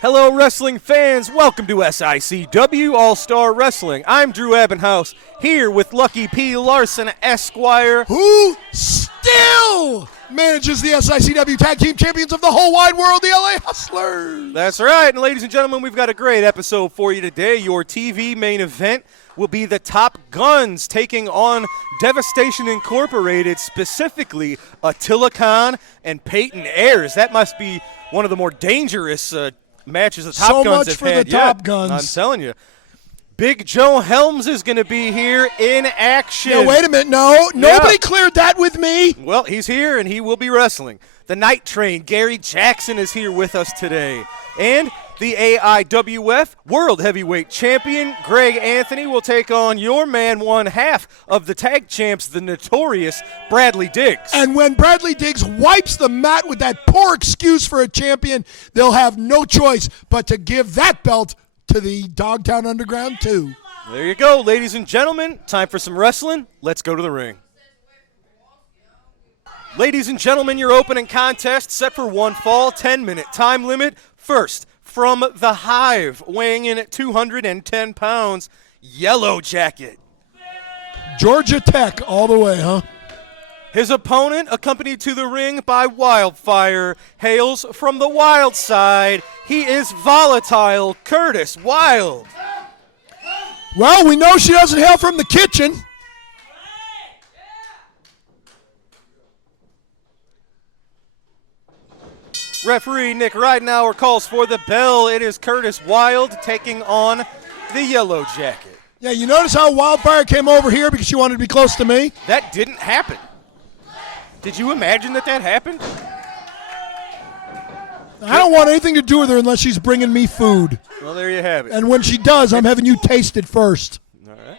Hello, wrestling fans. Welcome to SICW All-Star Wrestling. I'm Drew Ebenhouse, here with Lucky P. Larson, Esquire, who still manages the SICW Tag Team Champions of the whole wide world, the LA Hustlers. That's right. And ladies and gentlemen, we've got a great episode for you today. Your TV main event will be the Top Guns taking on Devastation Incorporated, specifically Attila Khan and Peyton Ayers. That must be one of the more dangerous matches the Top Guns have had. So much for the Top Guns. I'm telling you. Big Joe Helms is going to be here in action. No, wait a minute. No, nobody cleared that with me. Well, he's here, and he will be wrestling. The Night Train, Gary Jackson, is here with us today. And the AIWF World Heavyweight Champion, Greg Anthony, will take on your man, one half of the tag champs, the notorious Bradley Diggs. And when Bradley Diggs wipes the mat with that poor excuse for a champion, they'll have no choice but to give that belt to the Dogtown Underground 2. There you go, ladies and gentlemen. Time for some wrestling. Let's go to the ring. Ladies and gentlemen, your opening contest set for one fall, 10-minute time limit. First, from the Hive, weighing in at 210 pounds, Yellow Jacket. Georgia Tech all the way, huh? His opponent, accompanied to the ring by Wildfire, hails from the Wild Side. He is Volatile Curtis Wild. Well, we know she doesn't hail from the kitchen. Referee Nick Ridenauer calls for the bell. It is Curtis Wild taking on the Yellow Jacket. Yeah, you notice how Wildfire came over here because she wanted to be close to me? That didn't happen. Did you imagine that happened? I don't want anything to do with her unless she's bringing me food. Well, there you have it. And when she does, I'm having you taste it first. All right.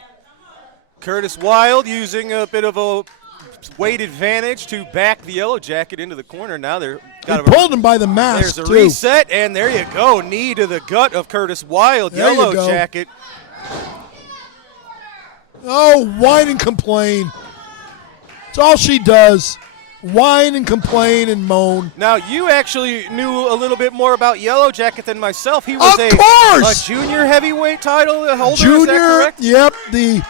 Curtis Wild using a bit of a weight advantage to back the Yellow Jacket into the corner. Now they're pulled him by the mask. There's a reset, and there you go. Knee to the gut of Curtis Wild. There Yellow Jacket. Oh, whine and complain. It's all she does. Whine and complain and moan. Now, you actually knew a little bit more about Yellow Jacket than myself. He was a junior heavyweight title holder, junior, is that correct? Yep.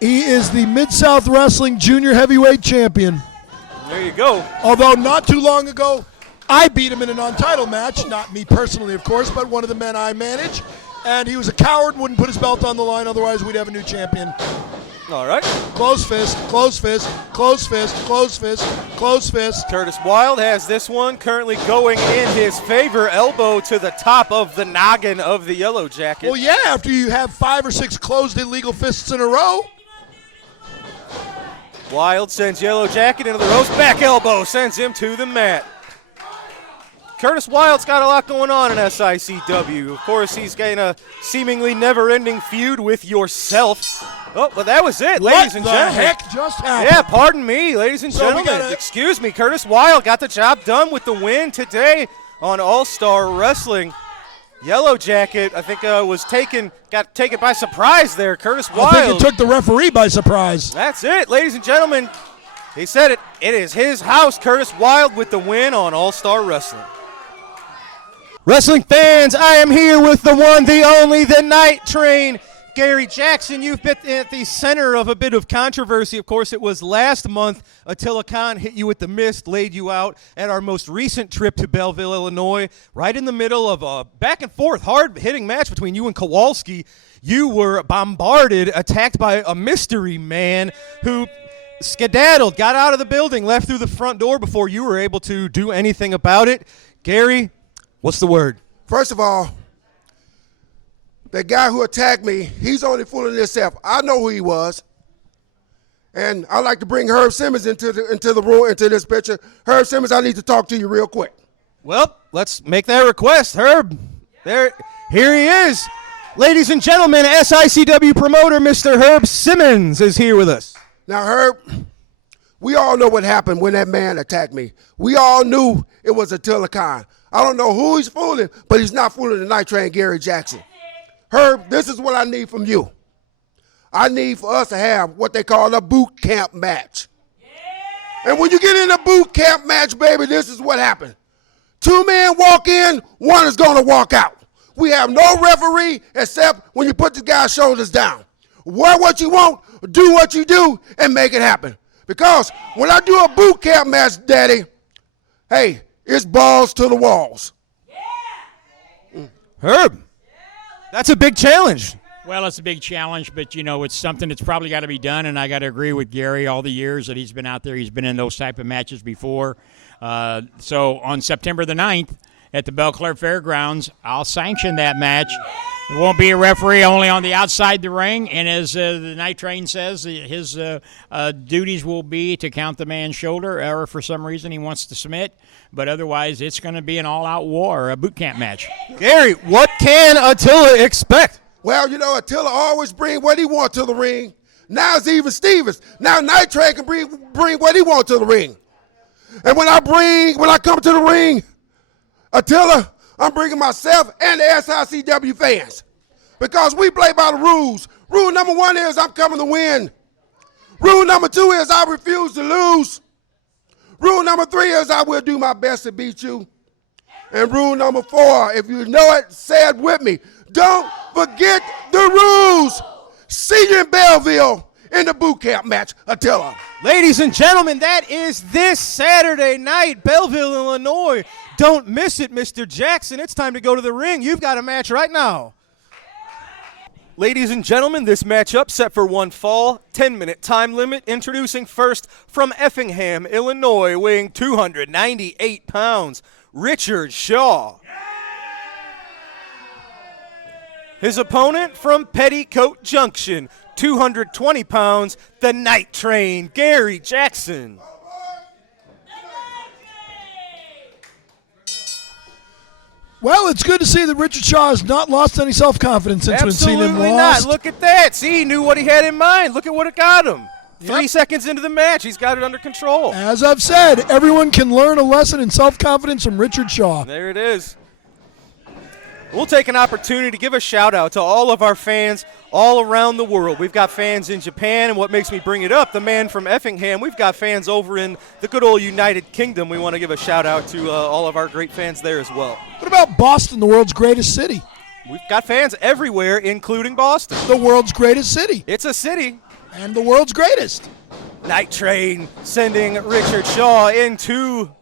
He is the Mid-South Wrestling Junior Heavyweight Champion. There you go. Although not too long ago, I beat him in a non-title match. Not me personally, of course, but one of the men I manage. And he was a coward and wouldn't put his belt on the line. Otherwise, we'd have a new champion. All right. Close fist, close fist, close fist, close fist, close fist. Curtis Wild has this one currently going in his favor. Elbow to the top of the noggin of the Yellow Jacket. Well, yeah, after you have 5 or 6 closed illegal fists in a row. Wild sends Yellow Jacket into the ropes. Back elbow sends him to the mat. Curtis Wild's got a lot going on in SICW. Of course, he's got a seemingly never-ending feud with yourself. Oh, well, that was it, ladies and gentlemen. What the heck just happened? Yeah, pardon me, ladies and gentlemen. Excuse me, Curtis Wild got the job done with the win today on All-Star Wrestling. Yellow Jacket, I think, got taken by surprise there. Curtis Wild. I think it took the referee by surprise. That's it, ladies and gentlemen. He said it. It is his house. Curtis Wild with the win on All-Star Wrestling. Wrestling fans, I am here with the one, the only, the Night Train. Gary Jackson, you've been at the center of a bit of controversy. Of course, it was last month Attila Khan hit you with the mist, laid you out at our most recent trip to Belleville, Illinois, right in the middle of a back-and-forth, hard-hitting match between you and Kowalski. You were bombarded, attacked by a mystery man who skedaddled, got out of the building, left through the front door before you were able to do anything about it. Gary, what's the word? First of all, that guy who attacked me, he's only fooling himself. I know who he was. And I'd like to bring Herb Simmons into the room, into this picture. Herb Simmons, I need to talk to you real quick. Well, let's make that request. Herb, here he is. Ladies and gentlemen, SICW promoter Mr. Herb Simmons is here with us. Now, Herb, we all know what happened when that man attacked me. We all knew it was Attila Khan. I don't know who he's fooling, but he's not fooling the Night Train, Gary Jackson. Herb, this is what I need from you. I need for us to have what they call a boot camp match. Yeah. And when you get in a boot camp match, baby, this is what happens. 2 men walk in, 1 is going to walk out. We have no referee except when you put the guy's shoulders down. Wear what you want, do what you do, and make it happen. Because when I do a boot camp match, Daddy, hey, it's balls to the walls. Herb, that's a big challenge. Well, it's a big challenge, but, it's something that's probably got to be done, and I got to agree with Gary. All the years that he's been out there, he's been in those type of matches before. So on September the 9th at the Belle Claire Fairgrounds, I'll sanction that match. There won't be a referee, only on the outside the ring, and as the night train says, his duties will be to count the man's shoulder, or for some reason he wants to submit, but otherwise it's going to be an all-out war, a boot camp match. Gary, what can Attila expect? Well, Attila always bring what he wants to the ring. Now it's even Stevens. Now Night Train can bring what he wants to the ring. And when I come to the ring, Attila, I'm bringing myself and the SICW fans. Because we play by the rules. Rule number 1 is I'm coming to win. Rule number 2 is I refuse to lose. Rule number 3 is I will do my best to beat you. And rule number 4, if you know it, say it with me. Don't forget the rules. See you in Belleville in the boot camp match, Attila. Ladies and gentlemen, that is this Saturday night, Belleville, Illinois. Don't miss it, Mr. Jackson. It's time to go to the ring. You've got a match right now. Ladies and gentlemen, this matchup set for 1 fall, 10-minute time limit. Introducing first from Effingham, Illinois, weighing 298 pounds, Richard Shaw. His opponent from Petticoat Junction, 220 pounds, the Night Train, Gary Jackson. Well, it's good to see that Richard Shaw has not lost any self-confidence since we've seen him Absolutely lost. not. Look at that. See, he knew what he had in mind. Look at what it got him. 3 seconds into the match, he's got it under control. As I've said, everyone can learn a lesson in self-confidence from Richard Shaw. There it is. We'll take an opportunity to give a shout-out to all of our fans all around the world. We've got fans in Japan, and what makes me bring it up, the man from Effingham, we've got fans over in the good old United Kingdom. We want to give a shout-out to all of our great fans there as well. What about Boston, the world's greatest city? We've got fans everywhere, including Boston. The world's greatest city. It's a city. And the world's greatest. Night Train sending Richard Shaw into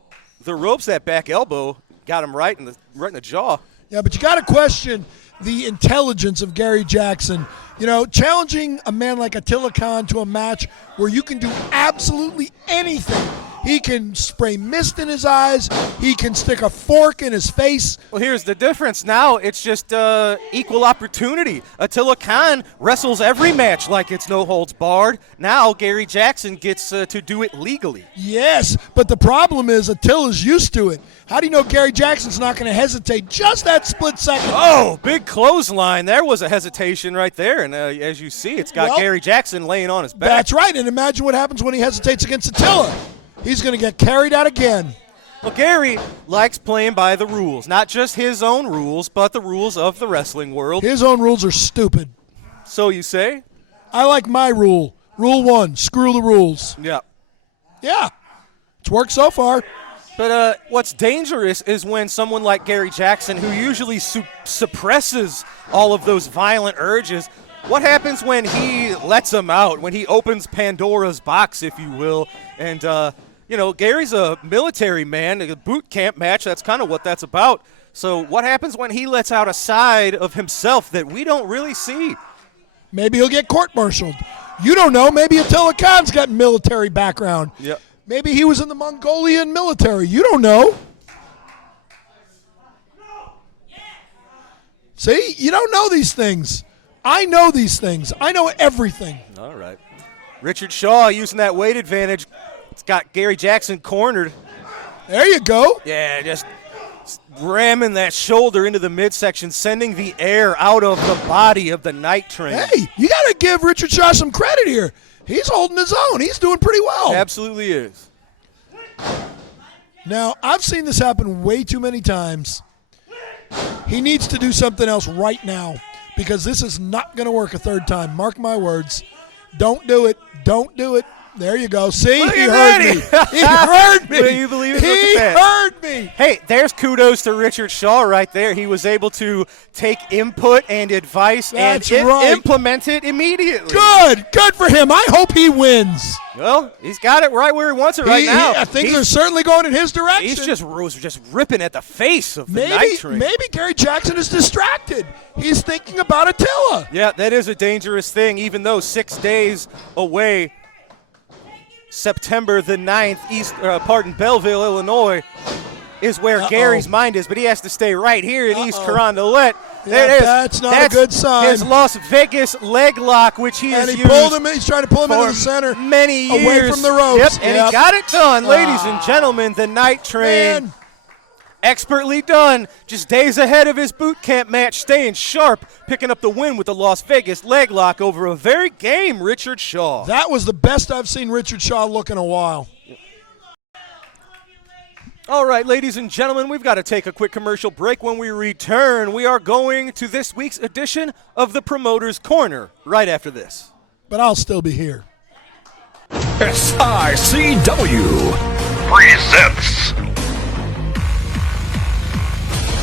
the ropes. That back elbow got him right in the jaw. Yeah, but you got to question the intelligence of Gary Jackson. Challenging a man like Attila Khan to a match where you can do absolutely anything. He can spray mist in his eyes. He can stick a fork in his face. Well, here's the difference. Now it's just equal opportunity. Attila Khan wrestles every match like it's no holds barred. Now Gary Jackson gets to do it legally. Yes, but the problem is Attila's used to it. How do you know Gary Jackson's not going to hesitate just that split second? Oh, big clothesline. There was a hesitation right there. And as you see, it's got Gary Jackson laying on his back. That's right. And imagine what happens when he hesitates against Attila. He's going to get carried out again. Well, Gary likes playing by the rules. Not just his own rules, but the rules of the wrestling world. His own rules are stupid. So you say? I like my rule. Rule 1, screw the rules. Yeah. Yeah. It's worked so far. But what's dangerous is when someone like Gary Jackson, who usually suppresses all of those violent urges, what happens when he lets them out, when he opens Pandora's box, if you will? And, Gary's a military man, a boot camp match, that's kind of what that's about. So what happens when he lets out a side of himself that we don't really see? Maybe he'll get court-martialed. You don't know. Maybe Attila Khan's got military background. Yep. Maybe he was in the Mongolian military. You don't know. See, you don't know these things. I know these things. I know everything. All right. Richard Shaw using that weight advantage. It's got Gary Jackson cornered. There you go. Yeah, just ramming that shoulder into the midsection, sending the air out of the body of the Night Train. Hey, you got to give Richard Shaw some credit here. He's holding his own. He's doing pretty well. Absolutely is. Now, I've seen this happen way too many times. He needs to do something else right now because this is not going to work a third time. Mark my words. Don't do it. Don't do it. There you go. See, Look he at heard me. that. He heard me. Will you believe it? Look He at that. heard me. Hey, there's kudos to Richard Shaw right there. He was able to take input and advice That's and right. implement it immediately. Good for him. I hope he wins. Well, he's got it right where he wants it right now. Things are certainly going in his direction. He's just ripping at the face of the Night maybe Train. maybe Gary Jackson is distracted. He's thinking about Attila. Yeah, that is a dangerous thing, even though 6 days away, September the 9th, Belleville, Illinois, is where Gary's mind is, but he has to stay right here in East Carondelet. There it is. That's not a good sign. His Las Vegas leg lock, which he has And he used pulled him. He's trying to pull him into for the center, many years. away from the ropes. Yep, and he got it done, ladies and gentlemen. The Night Train. Man. Expertly done, just days ahead of his boot camp match, staying sharp, picking up the win with the Las Vegas leg lock over a very game Richard Shaw. That was the best I've seen Richard Shaw look in a while. All right, ladies and gentlemen, we've got to take a quick commercial break. When we return, we are going to this week's edition of the Promoter's Corner right after this. But I'll still be here. SICW presents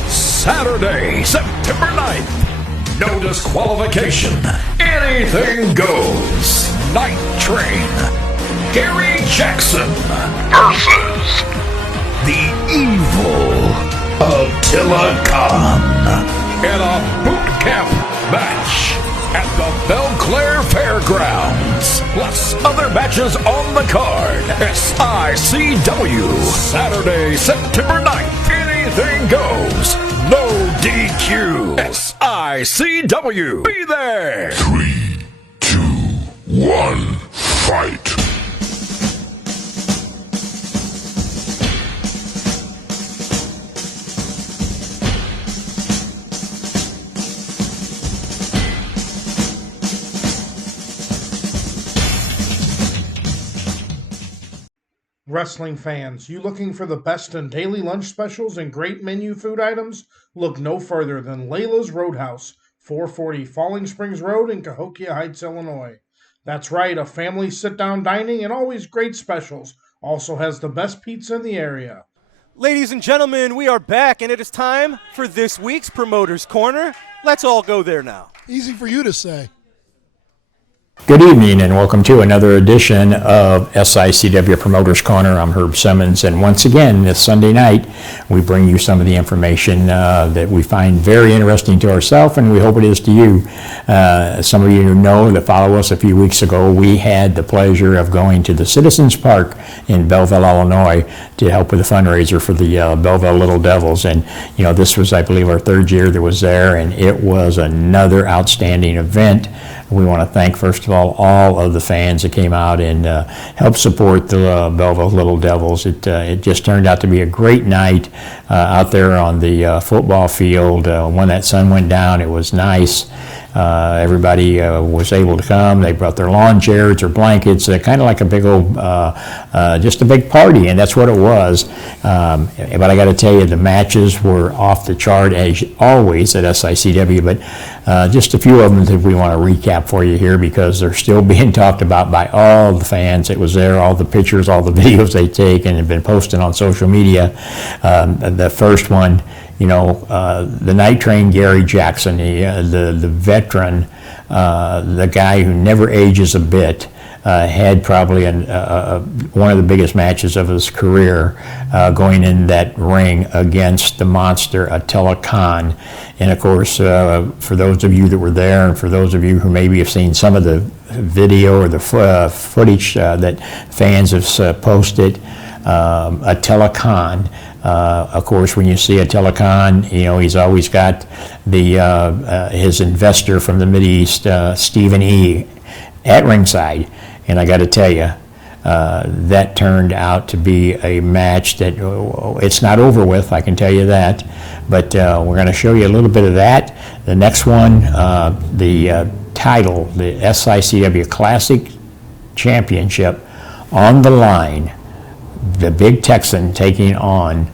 Saturday, September 9th. No disqualification. Anything goes. Night Train. Gary Jackson versus the evil Attila Khan in a boot camp match at the Belclair Fairgrounds. Plus other matches on the card. SICW, Saturday, September 9th. Anything goes. No DQ. SICW. Be there. 3, 2, 1, fight. Wrestling fans, you looking for the best in daily lunch specials and great menu food items? Look no further than Layla's Roadhouse, 440 Falling Springs Road in Cahokia Heights, Illinois. That's right, a family sit-down dining and always great specials. Also has the best pizza in the area. Ladies and gentlemen, we are back, and it is time for this week's Promoter's Corner. Let's all go there now. Easy for you to say. Good evening and welcome to another edition of SICW Promoters Corner. I'm Herb Simmons, and once again this Sunday night we bring you some of the information that we find very interesting to ourselves, and we hope it is to you. Some of you know that follow us a few weeks ago, we had the pleasure of going to the Citizens Park in Belleville, Illinois to help with a fundraiser for the Belleville Little Devils, and this was, I believe, our third year that was there, and it was another outstanding event. We want to thank, first of all of the fans that came out and helped support the Belleville Little Devils. It just turned out to be a great night out there on the football field. When that sun went down, it was nice. Everybody was able to come. They brought their lawn chairs or blankets, kind of like a big old, just a big party, and that's what it was. But I got to tell you, the matches were off the chart as always at SICW, but just a few of them that we want to recap for you here because they're still being talked about by all the fans that was there, all the pictures, all the videos they take and have been posted on social media. The first one, the Night Train Gary Jackson, the veteran, the guy who never ages a bit, had probably one of the biggest matches of his career going in that ring against the monster Attila Khan. And of course, for those of you that were there and for those of you who maybe have seen some of the video or the footage that fans have posted, Attila Khan, of course, when you see Attila Khan, he's always got his investor from the Mideast, Stephen E., at ringside. And I got to tell you, that turned out to be a match that it's not over with, I can tell you that. But we're going to show you a little bit of that. The next one, the title, the SICW Classic Championship on the line. The Big Texan taking on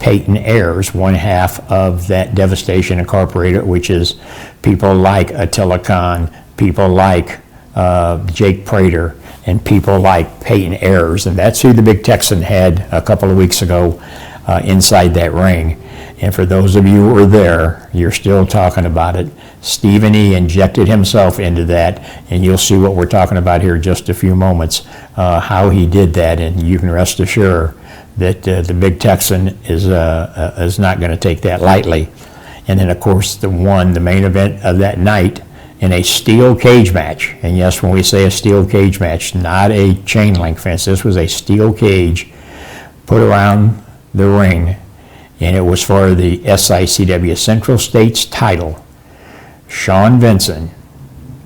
Peyton Ayers, one half of that Devastation Incorporated, which is people like Attila Khan, people like Jake Prater, and people like Peyton Ayers, and that's who the Big Texan had a couple of weeks ago inside that ring. And for those of you who were there, you're still talking about it. Stephen E. injected himself into that, and you'll see what we're talking about here in just a few moments, how he did that, and you can rest assured that the Big Texan is not going to take that lightly. And then, of course, the main event of that night in a steel cage match. And yes, when we say a steel cage match, not a chain link fence, this was a steel cage put around the ring, and it was for the SICW Central States title. Sean Vinson,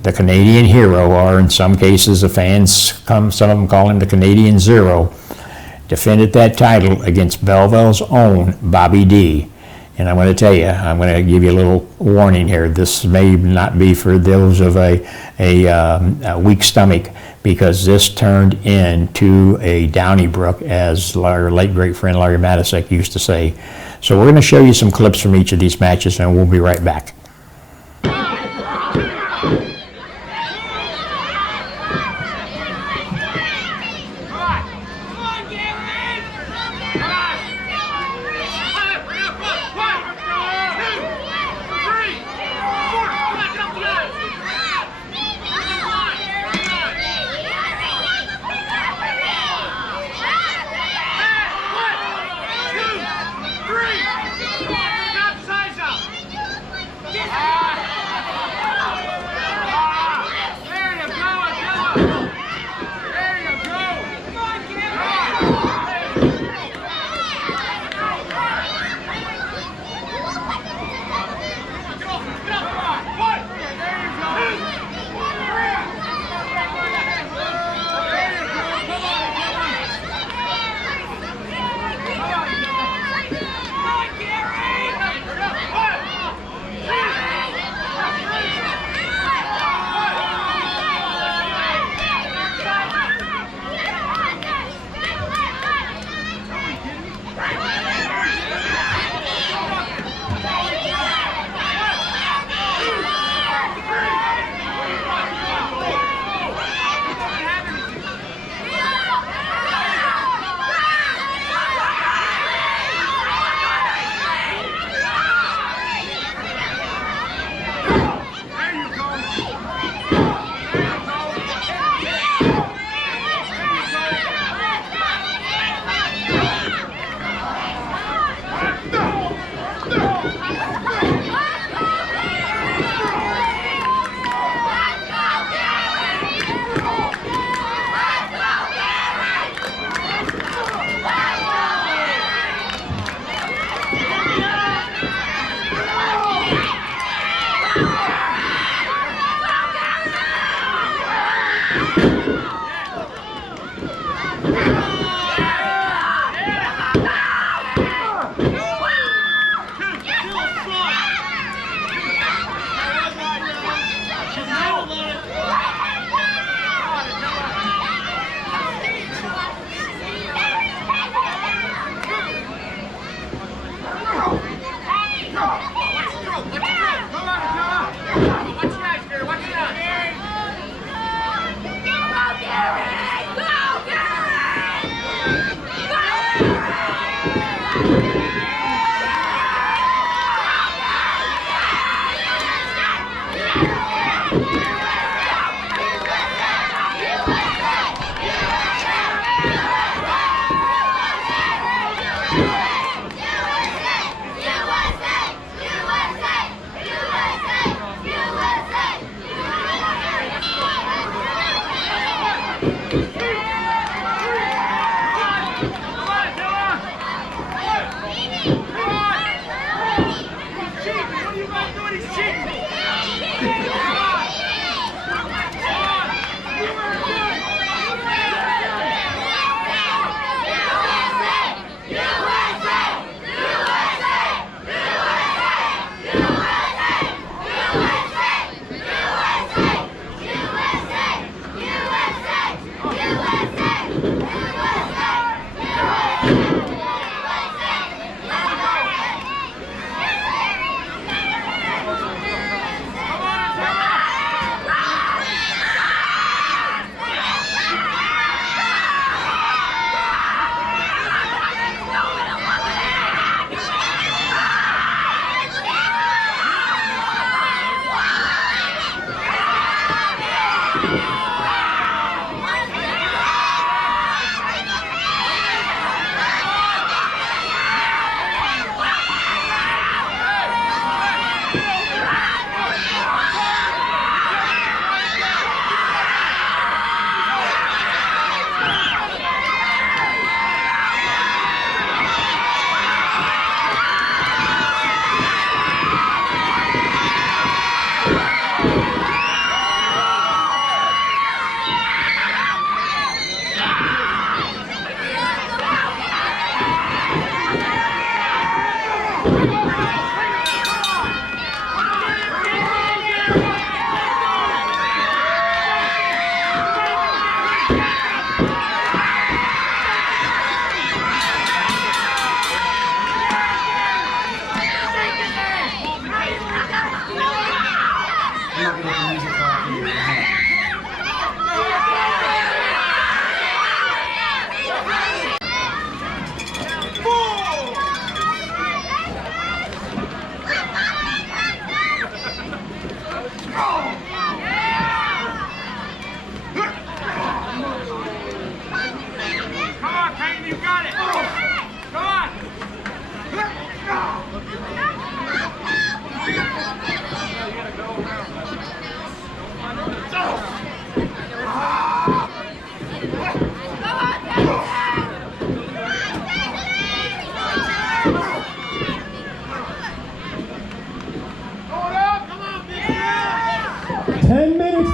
the Canadian hero, or in some cases the fans some of them call him the Canadian Zero, defended that title against Belleville's own Bobby D. And I'm going to tell you, I'm going to give you a little warning here. This may not be for those of a weak stomach, because this turned into a Donnybrook, as our late great friend Larry Matisek used to say. So we're going to show you some clips from each of these matches, and we'll be right back.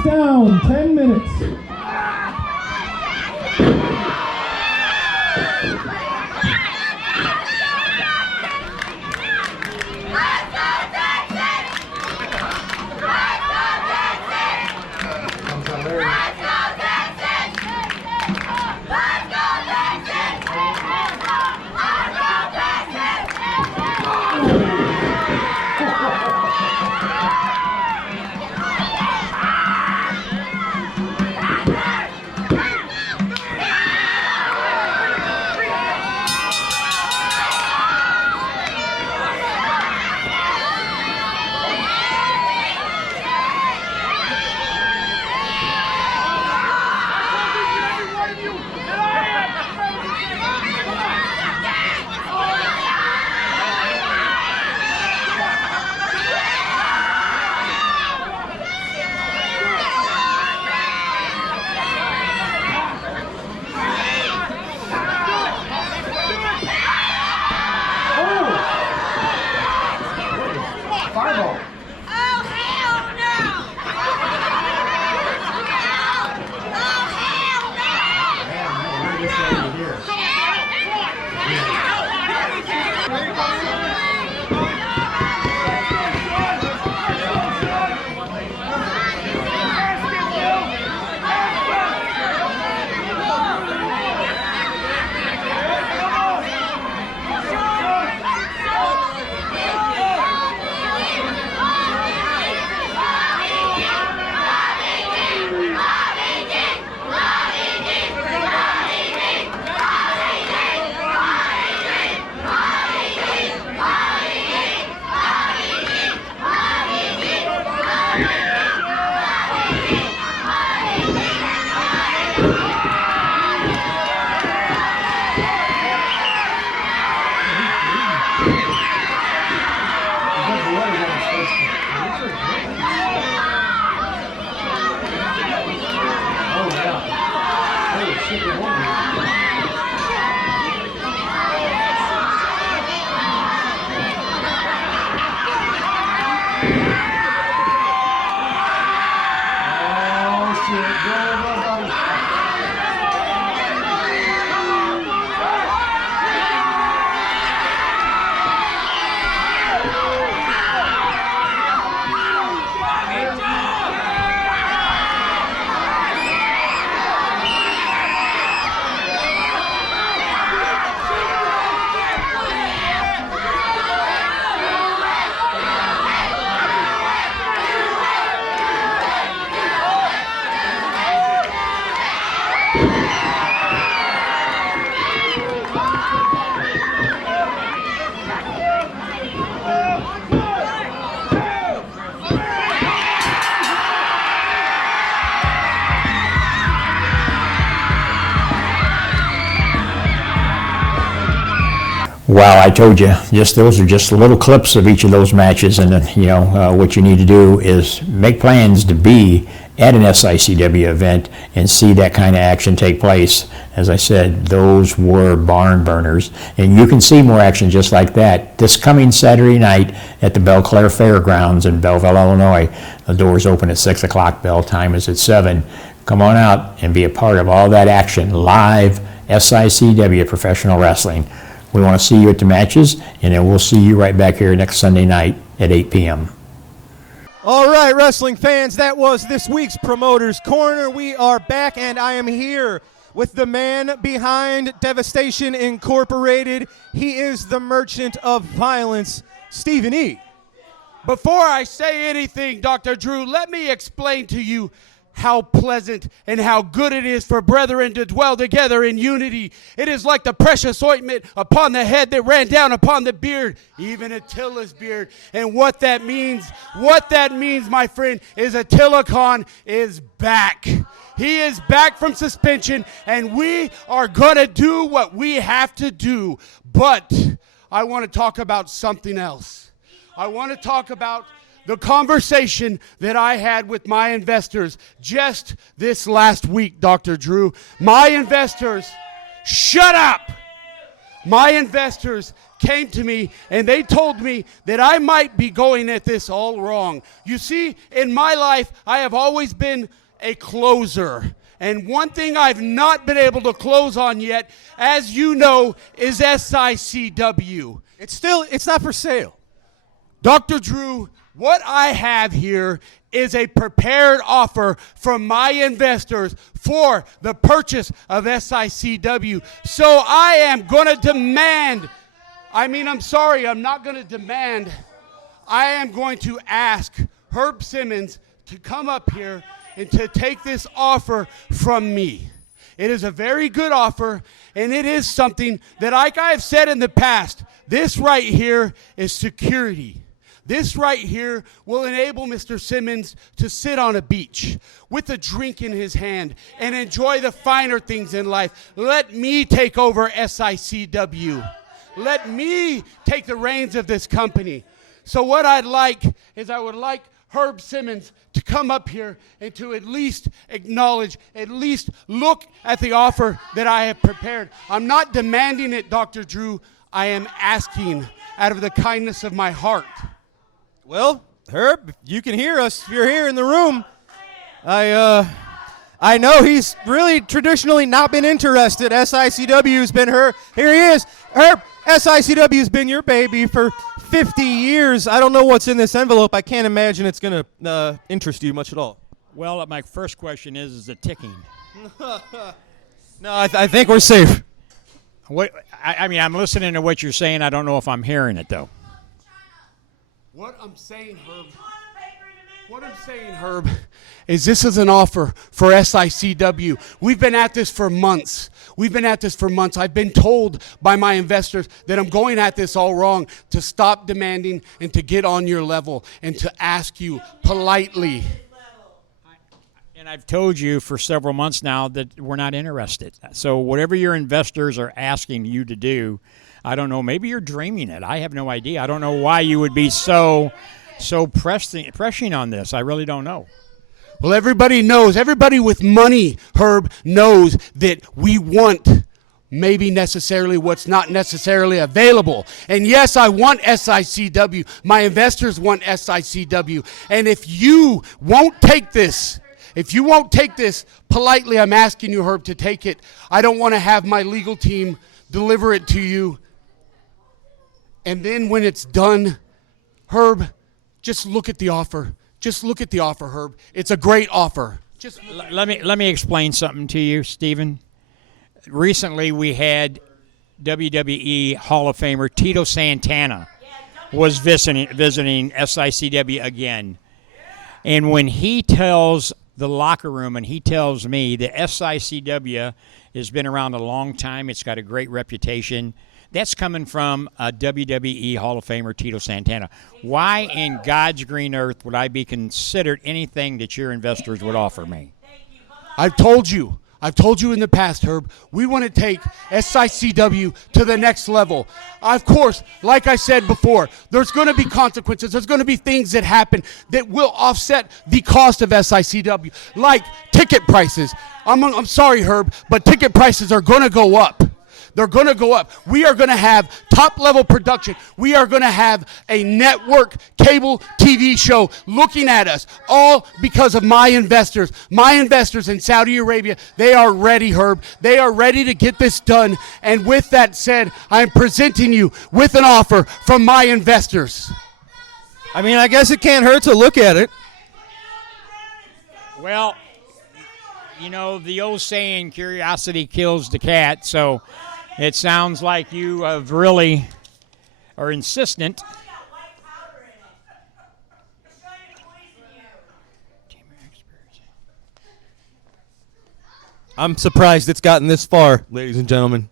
Down, 10 minutes. Well, I told you, just those are just little clips of each of those matches, and what you need to do is make plans to be at an SICW event and see that kind of action take place. As I said, those were barn burners, and you can see more action just like that this coming Saturday night at the Belle Claire Fairgrounds in Belleville, Illinois. The doors open at 6 o'clock, bell time is at 7. Come on out and be a part of all that action, live SICW professional wrestling. We want to see you at the matches, and then we'll see you right back here next Sunday night at 8 p.m. All right, wrestling fans, that was this week's Promoter's Corner. We are back, and I am here with the man behind Devastation Incorporated. He is the merchant of violence, Stephen E. Before I say anything, Dr. Drew, let me explain to you how pleasant and how good it is for brethren to dwell together in unity. It is like the precious ointment upon the head that ran down upon the beard, even Attila's beard. And what that means, my friend, is Attila Khan is back. He is back from suspension, and we are going to do what we have to do. But I want to talk about something else. I want to talk about the conversation that I had with my investors just this last week, Dr. Drew. My investors, shut up! My investors came to me and they told me that I might be going at this all wrong. You see, in my life, I have always been a closer. And one thing I've not been able to close on yet, as you know, is SICW. It's not for sale. Dr. Drew, what I have here is a prepared offer from my investors for the purchase of SICW. So I am going to demand, I'm not going to demand. I am going to ask Herb Simmons to come up here and to take this offer from me. It is a very good offer, and it is something that, like I have said in the past, this right here is security. This right here will enable Mr. Simmons to sit on a beach with a drink in his hand and enjoy the finer things in life. Let me take over SICW. Let me take the reins of this company. So what I'd like is I would like Herb Simmons to come up here and to at least acknowledge, at least look at the offer that I have prepared. I'm not demanding it, Dr. Drew. I am asking out of the kindness of my heart. Well, Herb, you can hear us. If you're here in the room, I know he's really traditionally not been interested. SICW's been here he is. Herb, SICW's been your baby for 50 years. I don't know what's in this envelope. I can't imagine it's going to interest you much at all. Well, my first question is it ticking? No, I think we're safe. I'm listening to what you're saying. I don't know if I'm hearing it, though. What I'm saying, Herb, is this is an offer for SICW. We've been at this for months. I've been told by my investors that I'm going at this all wrong, to stop demanding and to get on your level and to ask you politely. And I've told you for several months now that we're not interested. So whatever your investors are asking you to do, I don't know. Maybe you're dreaming it. I have no idea. I don't know why you would be so pressing on this. I really don't know. Well, everybody knows. Everybody with money, Herb, knows that we want maybe necessarily what's not necessarily available. And yes, I want SICW. My investors want SICW. And if you won't take this, politely, I'm asking you, Herb, to take it. I don't want to have my legal team deliver it to you. And then when it's done, Herb, just look at the offer. Just look at the offer, Herb. It's a great offer. Let me explain something to you, Stephen. Recently, we had WWE Hall of Famer Tito Santana was visiting SICW again. And when he tells the locker room and he tells me that SICW has been around a long time, it's got a great reputation, that's coming from a WWE Hall of Famer, Tito Santana. Why in God's green earth would I be considered anything that your investors would offer me? I've told you in the past, Herb, we want to take SICW to the next level. Of course, like I said before, there's going to be consequences. There's going to be things that happen that will offset the cost of SICW, like ticket prices. I'm sorry, Herb, but ticket prices are going to go up. They're going to go up. We are going to have top-level production. We are going to have a network cable TV show looking at us, all because of my investors. My investors in Saudi Arabia, they are ready, Herb. They are ready to get this done. And with that said, I am presenting you with an offer from my investors. I guess it can't hurt to look at it. Well, you know, the old saying, curiosity kills the cat, so it sounds like you really are insistent. I'm surprised it's gotten this far, ladies and gentlemen.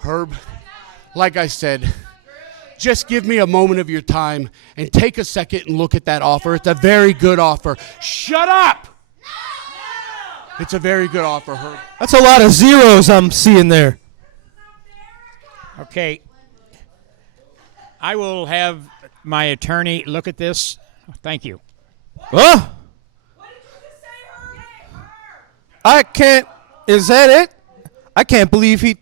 Herb, like I said, just give me a moment of your time and take a second and look at that offer. It's a very good offer. Shut up! It's a very good offer, Herb. That's a lot of zeros I'm seeing there. Okay. I will have my attorney look at this. Thank you. Huh? I can't. Is that it? I can't believe he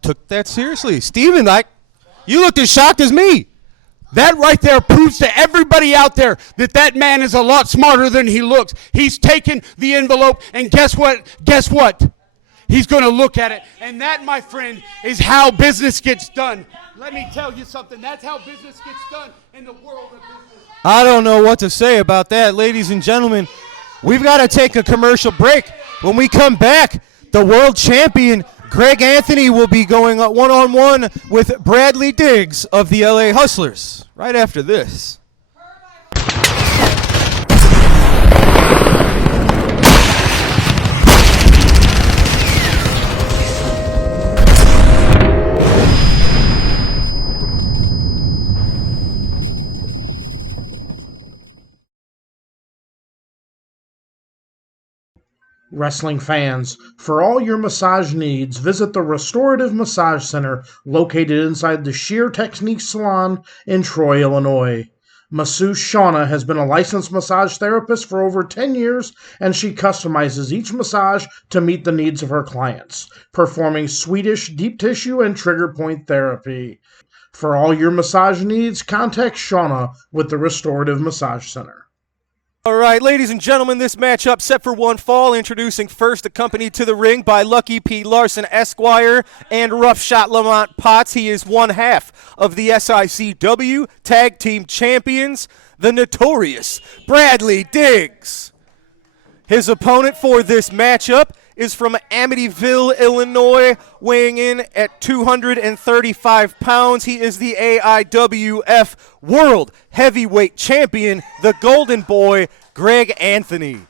took that seriously. Steven, you looked as shocked as me. That right there proves to everybody out there that that man is a lot smarter than he looks. He's taken the envelope, and guess what? Guess what? He's going to look at it, and that, my friend, is how business gets done. Let me tell you something. That's how business gets done in the world of business. I don't know what to say about that, ladies and gentlemen. We've got to take a commercial break. When we come back, the world champion, Greg Anthony, will be going one-on-one with Bradley Diggs of the LA Hustlers right after this. Wrestling fans, for all your massage needs, visit the Restorative Massage Center located inside the Sheer Technique Salon in Troy, Illinois. Masseuse Shauna has been a licensed massage therapist for over 10 years, and she customizes each massage to meet the needs of her clients, performing Swedish deep tissue and trigger point therapy. For all your massage needs, contact Shauna with the Restorative Massage Center. All right, ladies and gentlemen, this matchup set for one fall. Introducing first, accompanied to the ring by Lucky P. Larson Esquire and Rough Shot Lamont Potts. He is one half of the SICW Tag Team Champions, the notorious Bradley Diggs. His opponent for this matchup is from Amityville, Illinois, weighing in at 235 pounds. He is the AIWF World Heavyweight Champion, the Golden Boy, Greg Anthony.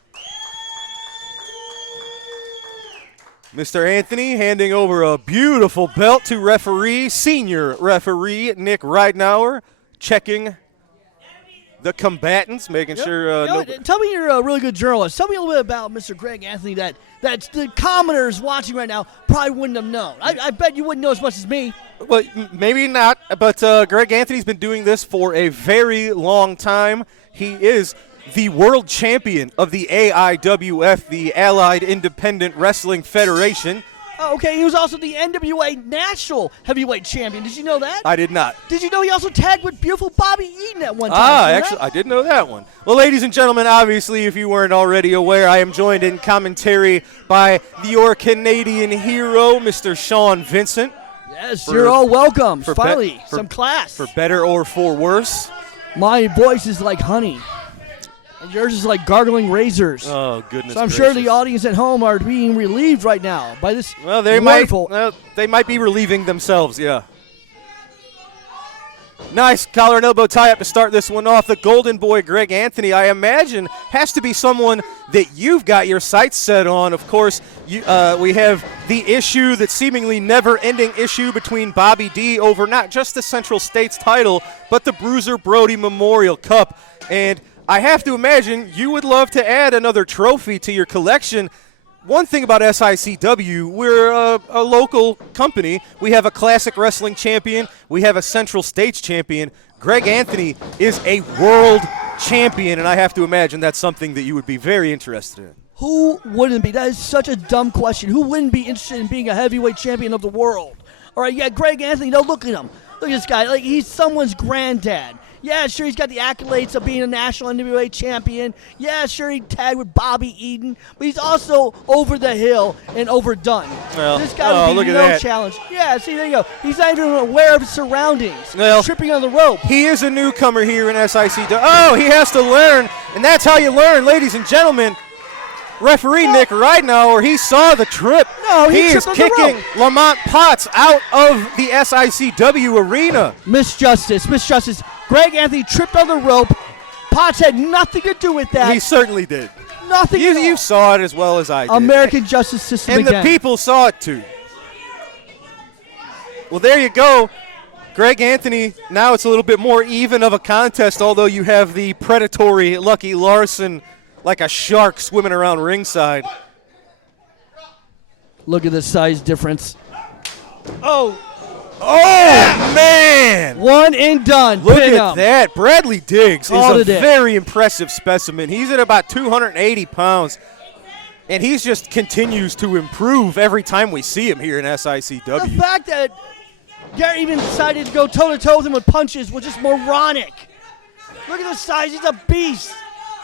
Mr. Anthony handing over a beautiful belt to senior referee Nick Ridenour, checking the combatants, making sure. Tell me you're a really good journalist. Tell me a little bit about Mr. Greg Anthony that the commoners watching right now probably wouldn't have known. I bet you wouldn't know as much as me. Well, maybe not, but Greg Anthony's been doing this for a very long time. He is the world champion of the AIWF, the Allied Independent Wrestling Federation. Oh, okay, he was also the NWA National Heavyweight Champion. Did you know that? I did not. Did you know he also tagged with beautiful Bobby Eaton at one time? Actually, I did know that one. Well, ladies and gentlemen, obviously, if you weren't already aware, I am joined in commentary by your Canadian hero, Mr. Sean Vincent. Yes, you're all welcome. Finally, some class. For better or for worse. My voice is like honey. And yours is like gargling razors. Oh, goodness So I'm gracious. sure the audience at home are being relieved right now by this they wonderful. They might be relieving themselves, yeah. Nice collar and elbow tie-up to start this one off. The Golden Boy, Greg Anthony, I imagine, has to be someone that you've got your sights set on. Of course, we have the issue, that seemingly never-ending issue between Bobby D over not just the Central States title, but the Bruiser Brody Memorial Cup. And I have to imagine you would love to add another trophy to your collection. One thing about SICW, we're a local company. We have a classic wrestling champion. We have a Central States champion. Greg Anthony is a world champion, and I have to imagine that's something that you would be very interested in. Who wouldn't be? That is such a dumb question. Who wouldn't be interested in being a heavyweight champion of the world? All right, yeah, Greg Anthony, no, look at him. Look at this guy. Like, he's someone's granddad. Yeah, sure, he's got the accolades of being a national NWA champion. Yeah, sure, he tagged with Bobby Eaton. But he's also over the hill and overdone. Well, this guy would be no challenge. Yeah, see, there you go. He's not even aware of his surroundings. Well, tripping on the rope. He is a newcomer here in SICW. Oh, he has to learn, and that's how you learn, ladies and gentlemen. Referee Nick Ridenour, he saw the trip. No, he is kicking Lamont Potts out of the SICW arena. Misjustice. Greg Anthony tripped on the rope. Potts had nothing to do with that. He certainly did. Nothing at all. You saw it as well as I did. American justice system and again. the people saw it too. Well, there you go. Greg Anthony, now it's a little bit more even of a contest, although you have the predatory Lucky Larson like a shark swimming around ringside. Look at the size difference. Oh, man! One and done. Look Pin at him. that. Bradley Diggs Called is a it in. very impressive specimen. He's at about 280 pounds, and he just continues to improve every time we see him here in SICW. The fact that Gary even decided to go toe-to-toe with him with punches was just moronic. Look at the size. He's a beast.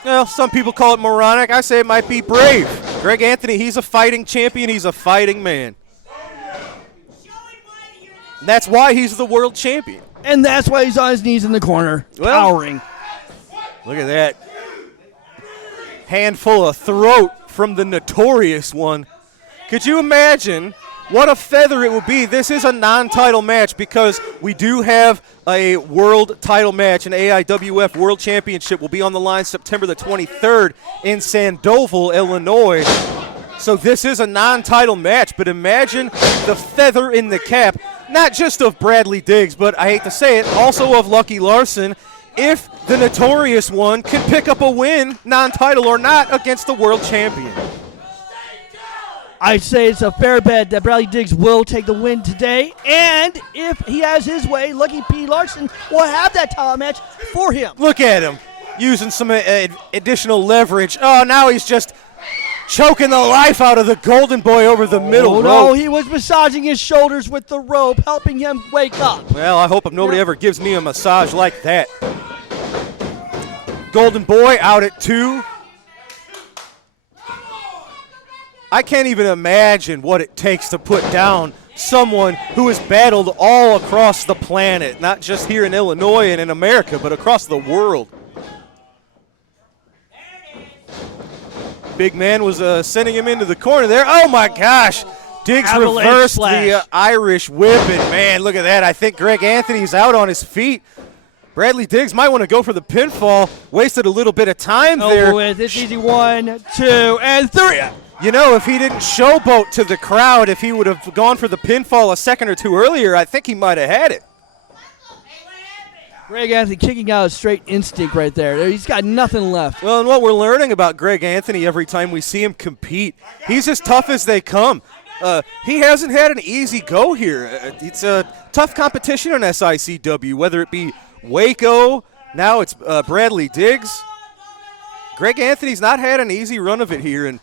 Well, some people call it moronic. I say it might be brave. Greg Anthony, he's a fighting champion. He's a fighting man. And that's why he's the world champion. And that's why he's on his knees in the corner, cowering. Look at that. Handful of throat from the Notorious One. Could you imagine what a feather it would be? This is a non-title match because we do have a world title match. An AIWF World Championship will be on the line September the 23rd in Sandoval, Illinois. So this is a non-title match, but imagine the feather in the cap, not just of Bradley Diggs, but I hate to say it, also of Lucky Larson, if the Notorious One can pick up a win, non-title or not, against the world champion. I say it's a fair bet that Bradley Diggs will take the win today, and if he has his way, Lucky P. Larson will have that title match for him. Look at him using some additional leverage. Oh, now he's just choking the life out of the Golden Boy over the middle rope. No, he was massaging his shoulders with the rope, helping him wake up. Well, I hope nobody ever gives me a massage like that. Golden Boy out at 2. I can't even imagine what it takes to put down someone who has battled all across the planet, not just here in Illinois and in America, but across the world. Big man was sending him into the corner there. Oh, my gosh. Diggs Avalanche reversed splash. the Irish whip, and, man, look at that. I think Greg Anthony's out on his feet. Bradley Diggs might want to go for the pinfall. Wasted a little bit of time there. Over with. It's easy. 1, 2, and 3. You know, if he didn't showboat to the crowd, if he would have gone for the pinfall a second or two earlier, I think he might have had it. Greg Anthony kicking out a straight instinct right there. He's got nothing left. Well, and what we're learning about Greg Anthony every time we see him compete, he's as tough as they come. He hasn't had an easy go here. It's a tough competition on SICW, whether it be Waco, now it's Bradley Diggs. Greg Anthony's not had an easy run of it here, and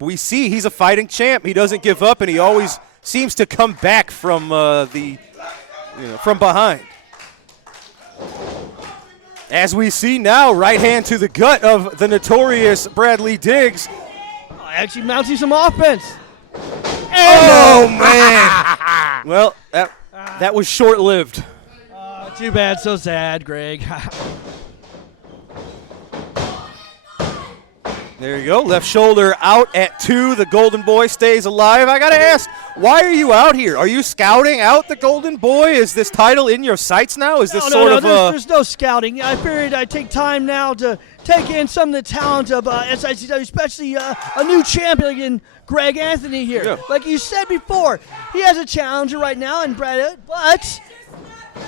we see he's a fighting champ. He doesn't give up, and he always seems to come back from from behind. As we see now, right hand to the gut of the Notorious Bradley Diggs. Actually mounting some offense. Oh, man. Well, that was short-lived. Too bad, so sad, Greg. There you go. Left shoulder out at 2. The Golden Boy stays alive. I got to ask, why are you out here? Are you scouting out the Golden Boy? Is this title in your sights now? Is this there's no scouting. I figured I'd take time now to take in some of the talent of SICW, especially a new champion, Greg Anthony here. Yeah. Like you said before, he has a challenger right now in Brad, but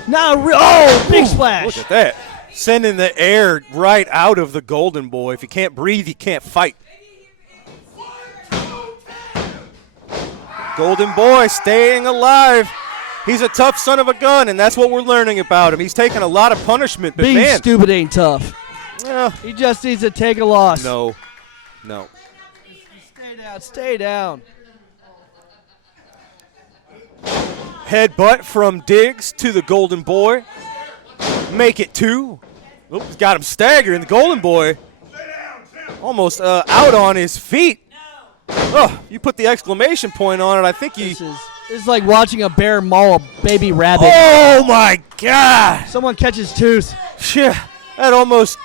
not a real big splash. Look at that. Sending the air right out of the Golden Boy. If you can't breathe, you can't fight. Golden Boy staying alive. He's a tough son of a gun, and that's what we're learning about him. He's taken a lot of punishment, but Being man. stupid ain't tough. Well, He just needs to take a loss. no. Stay down. Headbutt from Diggs to the Golden Boy. Make it 2. Oh, he's got him staggering. The Golden Boy almost out on his feet. Oh, you put the exclamation point on it. I think This is like watching a bear maul a baby rabbit. Oh, my God. Someone catches tooth. Shit, that almost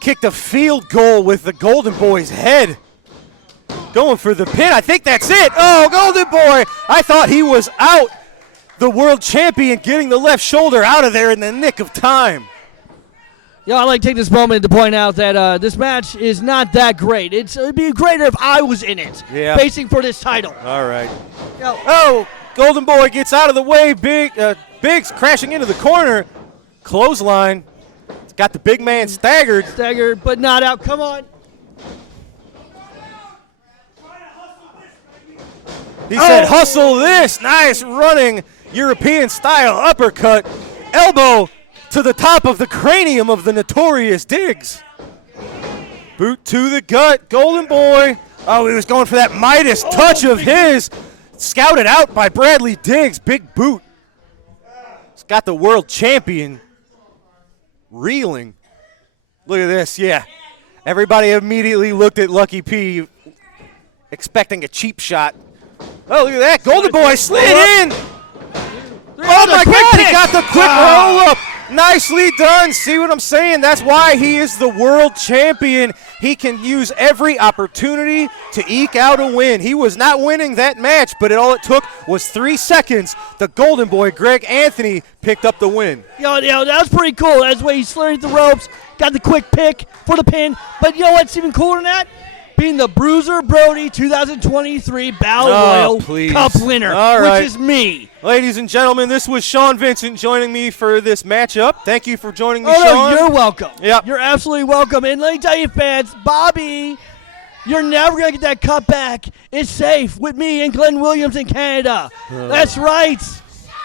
kicked a field goal with the Golden Boy's head. Going for the pin. I think that's it. Oh, Golden Boy. I thought he was out. The world champion getting the left shoulder out of there in the nick of time. Yeah, I'd like to take this moment to point out that this match is not that great. It'd be greater if I was in it, facing for this title. All right. Oh, Golden Boy gets out of the way. Biggs crashing into the corner. Clothesline. It's got the big man staggered. Staggered, but not out. Come on. He said, hustle this. Nice running European-style uppercut. Elbow to the top of the cranium of the notorious Diggs. Boot to the gut. Golden Boy. Oh, he was going for that Midas touch of his. Scouted out by Bradley Diggs. Big boot. It's got the world champion reeling. Look at this. Yeah. Everybody immediately looked at Lucky P expecting a cheap shot. Oh, look at that. Golden Boy slid in. Oh, my God. He got the quick roll-up. Nicely done. See what I'm saying? That's why he is the world champion. He can use every opportunity to eke out a win. He was not winning that match, but all it took was 3 seconds. The Golden Boy, Greg Anthony, picked up the win. Yo, that was pretty cool. That's the way he slid the ropes, got the quick pick for the pin. But you know what's even cooler than that? Being the Bruiser Brody 2023 Battle Royal Cup winner, which is me. Ladies and gentlemen, this was Sean Vincent joining me for this matchup. Thank you for joining me, Sean. No, you're welcome. Yep. You're absolutely welcome. And let me tell you, fans, Bobby, you're never going to get that cut back. It's safe with me and Glenn Williams in Canada. That's right.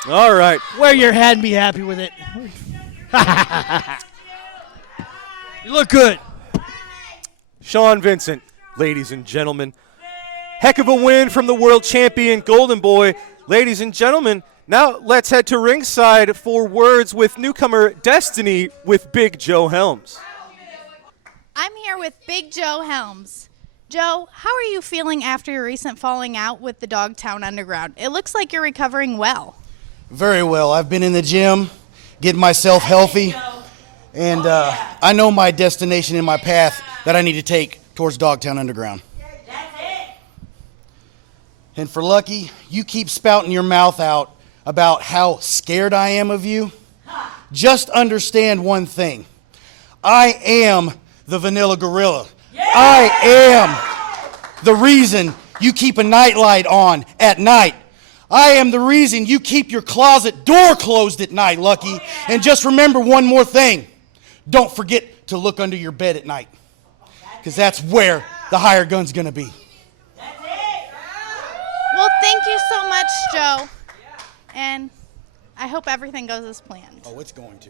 All right. Wear your hat and be happy with it. You look good. Sean Vincent. Ladies and gentlemen, heck of a win from the world champion Golden Boy. Ladies and gentlemen, now let's head to ringside for words with newcomer Destiny with Big Joe Helms. I'm here with Big Joe Helms. Joe, how are you feeling after your recent falling out with the Dogtown Underground? It looks like you're recovering well. Very well. I've been in the gym, getting myself healthy, and I know my destination and my path that I need to take towards Dogtown Underground. And for Lucky, you keep spouting your mouth out about how scared I am of you. Just understand one thing. I am the Vanilla Gorilla. I am the reason you keep a nightlight on at night. I am the reason you keep your closet door closed at night, Lucky. And just remember one more thing. Don't forget to look under your bed at night, because that's where the higher gun's going to be. Well, thank you so much, Joe. And I hope everything goes as planned. Oh, it's going to.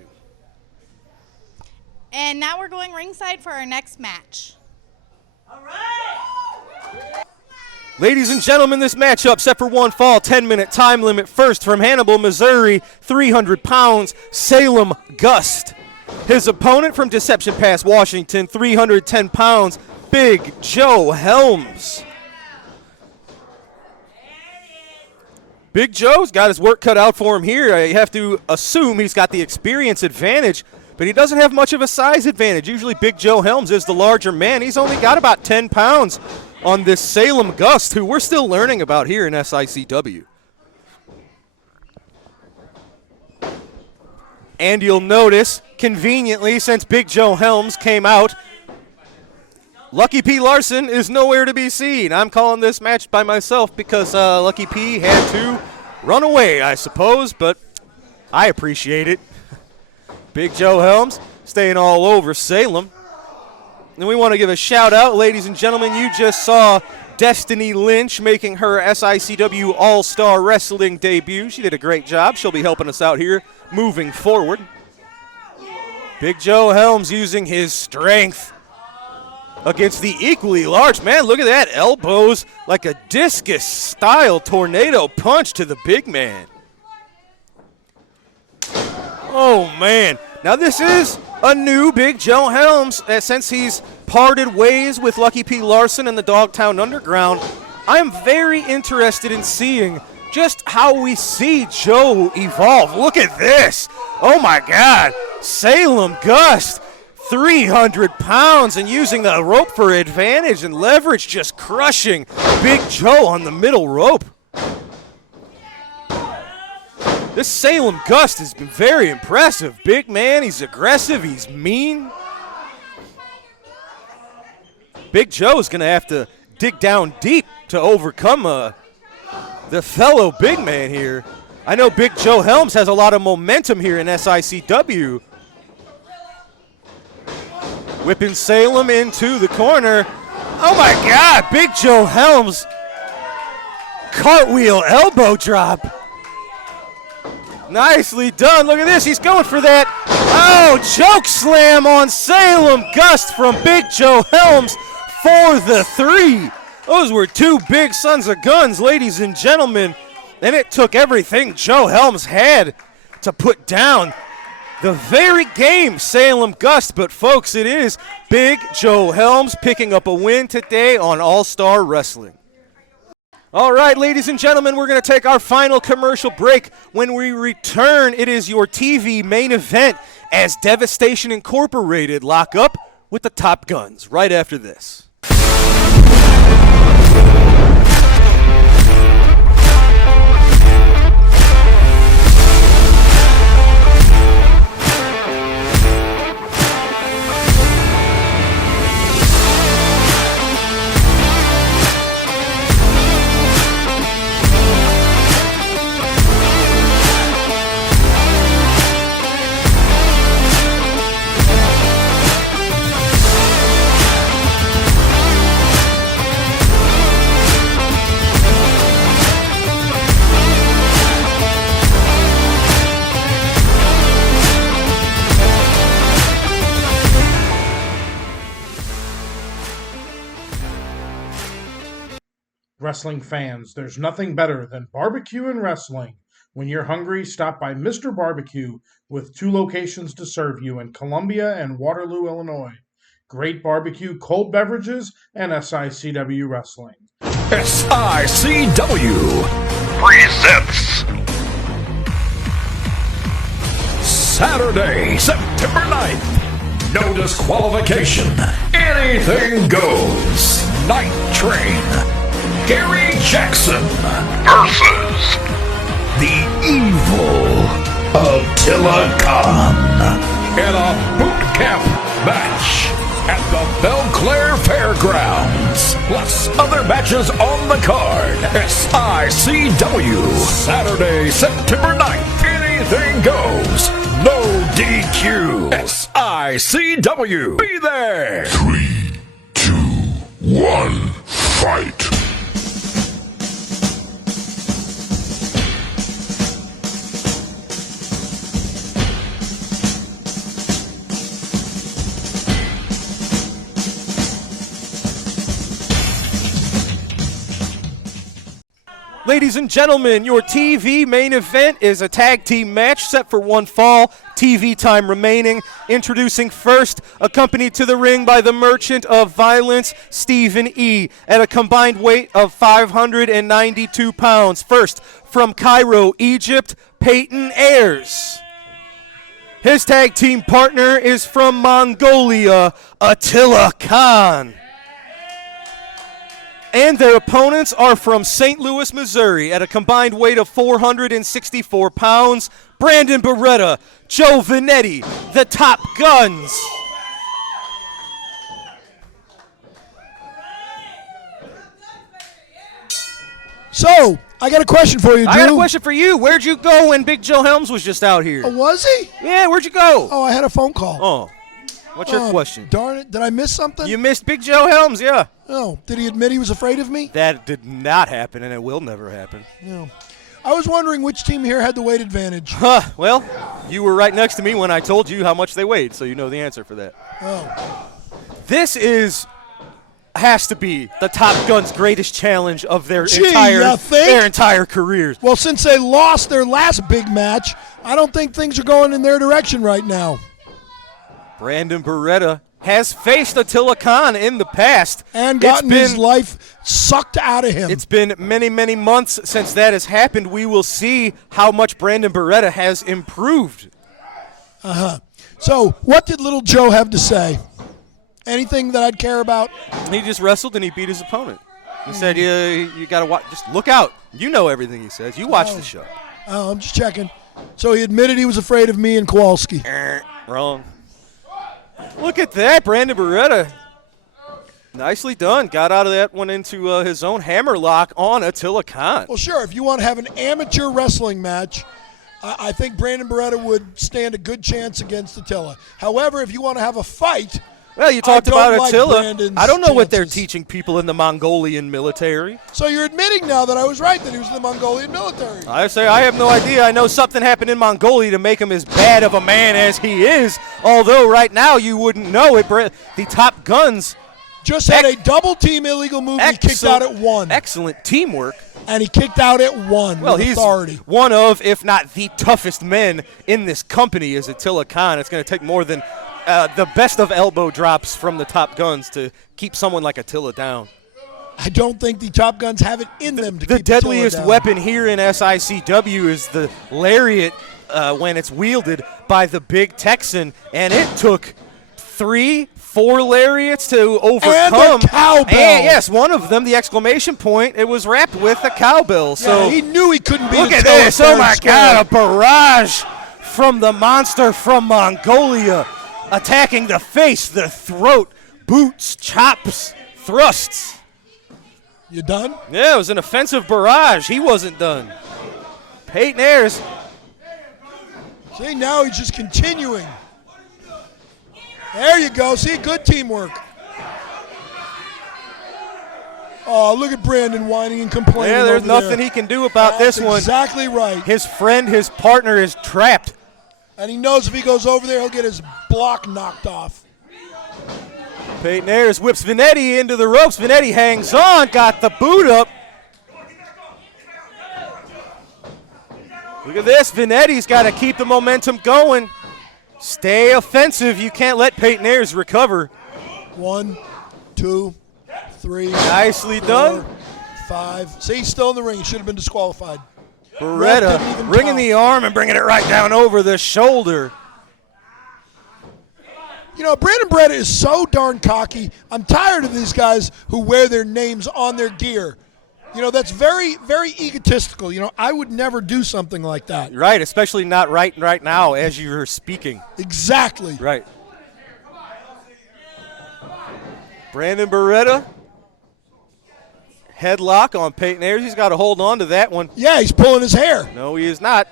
And now we're going ringside for our next match. All right. Ladies and gentlemen, this matchup set for one fall, 10-minute time limit. First from Hannibal, Missouri, 300 pounds, Salem Gust. His opponent from Deception Pass, Washington, 310 pounds, Big Joe Helms. Big Joe's got his work cut out for him here. You have to assume he's got the experience advantage, but he doesn't have much of a size advantage. Usually Big Joe Helms is the larger man. He's only got about 10 pounds on this Salem Gust, who we're still learning about here in SICW. And you'll notice, conveniently, since Big Joe Helms came out, Lucky P. Larson is nowhere to be seen. I'm calling this match by myself because Lucky P had to run away, I suppose, but I appreciate it. Big Joe Helms staying all over Salem. And we want to give a shout out, ladies and gentlemen. You just saw Destiny Lynch making her SICW All-Star Wrestling debut. She did a great job. She'll be helping us out here moving forward. Big Joe Helms using his strength against the equally large man. Look at that. Elbows like a discus-style tornado punch to the big man. Oh, man. Now, this is a new Big Joe Helms. Since he's parted ways with Lucky P. Larson and the Dogtown Underground, I'm very interested in seeing just how we see Joe evolve. Look at this. Oh, my God. Salem Gust, 300 pounds, and using the rope for advantage and leverage, just crushing Big Joe on the middle rope. This Salem Gust has been very impressive. Big man, he's aggressive, he's mean. Big Joe's going to have to dig down deep to overcome the fellow big man here. I know Big Joe Helms has a lot of momentum here in SICW. Whipping Salem into the corner. Oh my God, Big Joe Helms. Cartwheel elbow drop. Nicely done. Look at this. He's going for that. Oh, choke slam on Salem Gust from Big Joe Helms for the 3. Those were 2 big sons of guns, ladies and gentlemen. And it took everything Joe Helms had to put down the very game Salem Gust. But, folks, it is Big Joe Helms picking up a win today on All-Star Wrestling. All right, ladies and gentlemen, we're going to take our final commercial break. When we return, it is your TV main event as Devastation Incorporated lock up with the Top Guns right after this. Wrestling fans, there's nothing better than barbecue and wrestling. When you're hungry, stop by Mr. Barbecue with 2 locations to serve you in Columbia and Waterloo, Illinois. Great barbecue, cold beverages, and SICW wrestling. SICW presents Saturday, September 9th. No disqualification. Anything goes. Night Train. Gary Jackson versus the evil Attila Khan in a boot camp match at the Belclair Fairgrounds. Plus other matches on the card. SICW Saturday, September 9th. Anything goes. No DQ. SICW. Be there. 3, 2, 1, fight. Ladies and gentlemen, your TV main event is a tag team match set for 1 fall. TV time remaining. Introducing first, accompanied to the ring by the Merchant of Violence, Stephen E., at a combined weight of 592 pounds. First, from Cairo, Egypt, Peyton Ayers. His tag team partner is from Mongolia, Attila Khan. And their opponents are from St. Louis, Missouri, at a combined weight of 464 pounds, Brandon Beretta, Joe Vanetti, the Top Guns. So, I got a question for you, Drew. I got a question for you. Where'd you go when Big Joe Helms was just out here? Oh, was he? Yeah, where'd you go? Oh, I had a phone call. Oh, what's your question? Darn it. Did I miss something? You missed Big Joe Helms, yeah. Oh, did he admit he was afraid of me? That did not happen, and it will never happen. No. I was wondering which team here had the weight advantage. Huh, well, you were right next to me when I told you how much they weighed, so you know the answer for that. Oh. This has to be the Top Gun's greatest challenge of their entire careers. Well, since they lost their last big match, I don't think things are going in their direction right now. Brandon Beretta has faced Attila Khan in the past. And gotten his life sucked out of him. It's been many, many months since that has happened. We will see how much Brandon Beretta has improved. Uh-huh. So, what did little Joe have to say? Anything that I'd care about? He just wrestled and he beat his opponent. He said, you got to watch. Just look out. You know everything he says. You watch the show. Oh, I'm just checking. So he admitted he was afraid of me and Kowalski. Wrong. Look at that, Brandon Beretta. Nicely done. Got out of that one into his own hammerlock on Attila Khan. Well, sure. If you want to have an amateur wrestling match, I think Brandon Beretta would stand a good chance against Attila. However, if you want to have a fight, well, you talked about Attila. Brandon's I don't know what they're chances. teaching people in the Mongolian military. So you're admitting now that I was right, that he was in the Mongolian military. I say I have no idea. I know something happened in Mongolia to make him as bad of a man as he is. Although right now you wouldn't know it. The Top Guns just had a double team illegal move. He kicked out at 1. Excellent teamwork. And he kicked out at 1 Well, with he's authority. one of, if not the toughest men in this company is Attila Khan. It's going to take more than the best of elbow drops from the Top Guns to keep someone like Attila down. I don't think the Top Guns have it in them to keep The deadliest Attila down. weapon here in SICW is the lariat when it's wielded by the big Texan, and it took 3-4 lariats to overcome. And a cowbell. And yes, one of them, the exclamation point, it was wrapped with a cowbell. So yeah, he knew he couldn't beat look at Attila this! Oh my square. God, a barrage from the monster from Mongolia, attacking the face, the throat, boots, chops, thrusts. You done? Yeah, it was an offensive barrage. He wasn't done. Peyton Ayers. See, now he's just continuing. There you go. See, good teamwork. Oh, look at Brandon whining and complaining. Yeah, there's over nothing there. he can do about That's this one. Exactly right. His friend, his partner is trapped. And he knows if he goes over there, he'll get his block knocked off. Peyton Ayers whips Vanetti into the ropes. Vanetti hangs on, got the boot up. Look at this. Vanetti's got to keep the momentum going. Stay offensive. You can't let Peyton Ayers recover. 1, 2, 3. Nicely 4, done. 5. See, he's still in the ring. He should have been disqualified. Beretta Ref didn't even bringing count. the arm and bringing it right down over the shoulder. You know, Brandon Beretta is so darn cocky. I'm tired of these guys who wear their names on their gear. You know, that's very, very egotistical. You know, I would never do something like that. Right, especially not right now as you're speaking. Exactly. Right. Brandon Beretta. Headlock on Peyton Ayers. He's got to hold on to that one. Yeah, he's pulling his hair. No, he is not.